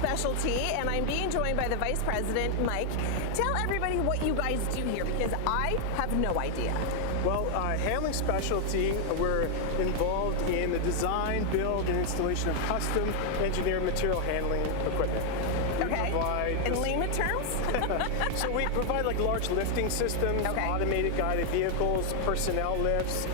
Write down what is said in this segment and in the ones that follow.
Specialty, and I'm being joined by the Vice President, Mike. Tell everybody what you guys do here, because I have no idea. Well, Handling Specialty, we're involved in the design, build, and installation of custom engineered material handling equipment. Okay. In layman terms? So we provide like large lifting systems, automated guided vehicles, personnel lifts,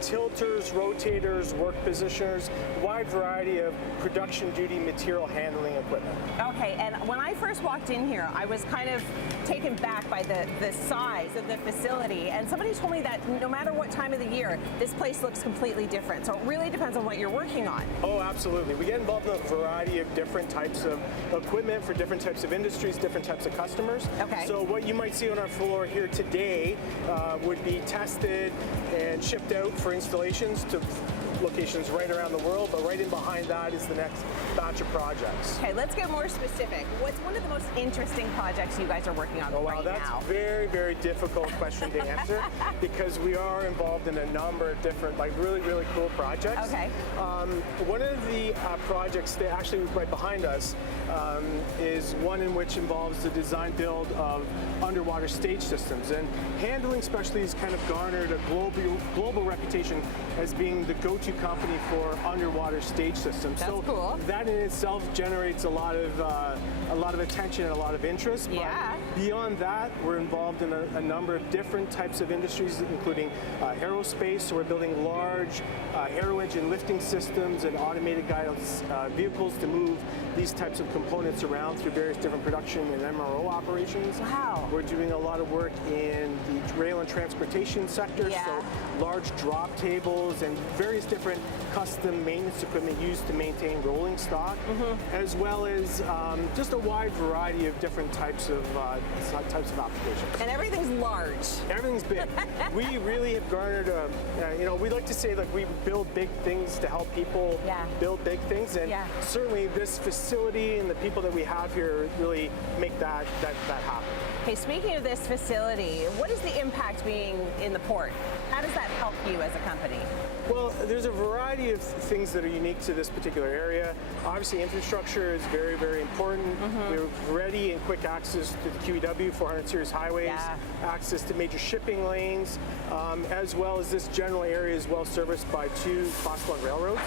tilters, rotators, work positioners, wide variety of production duty material handling equipment. Okay, and when I first walked in here, I was kind of taken back by the size of the facility, and somebody told me that no matter what time of the year, this place looks completely different. So it really depends on what you're working on. Oh, absolutely. We get involved in a variety of different types of equipment for different types of industries, different types of customers. Okay. So what you might see on our floor here today would be tested and shipped out for installations to locations right around the world, but right in behind that is the next batch of projects. Okay, let's get more specific. What's one of the most interesting projects you guys are working on right now? That's a very, very difficult question to answer because we are involved in a number of different, like really, really cool projects. Okay. One of the projects that actually right behind us is one in which involves the design build of underwater stage systems, and Handling Specialty has kind of garnered a global reputation as being the go-to company for underwater stage systems. That's cool. That in itself generates a lot of attention and a a lot of interest. Yeah. But beyond that, we're involved in a number of different types of industries, including aerospace. So we're building large aero engine lifting systems and automated guided vehicles to move these types of components around through various different production and MRO operations. Wow. We're doing a lot of work in the rail and transportation sector, so large drop tables and various different custom maintenance equipment used to maintain rolling stock, as well as just a wide variety of different types of applications. And everything's large. Everything's big. We really have garnered we like to say like we build big things to help people build big things, and certainly this facility and the people that we have here really make that happen. Okay, speaking of this facility, what is the impact being in the port? How does that help you as a company? Well, there's a variety of things that are unique to this particular area. Obviously, infrastructure is very, very important. We have ready and quick access to the QEW 400 series highways, access to major shipping lanes, as well as this general area is well serviced by 2 Class 1 railroads.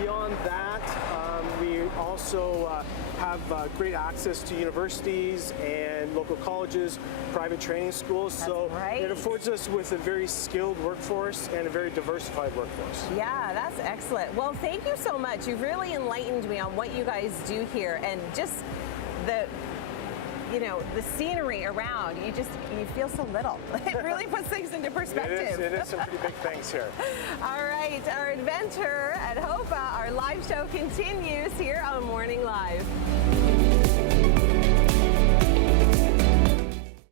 Beyond that, we also have great access to universities and local colleges, private training schools. So it affords us with a very skilled workforce and a very diversified workforce. Yeah, that's excellent. Well, thank you so much. You've really enlightened me on what you guys do here, and just the scenery around, you feel so little. It really puts things into perspective. It is some pretty big things here. All right, our adventure at HOPA, our live show continues here on Morning Live.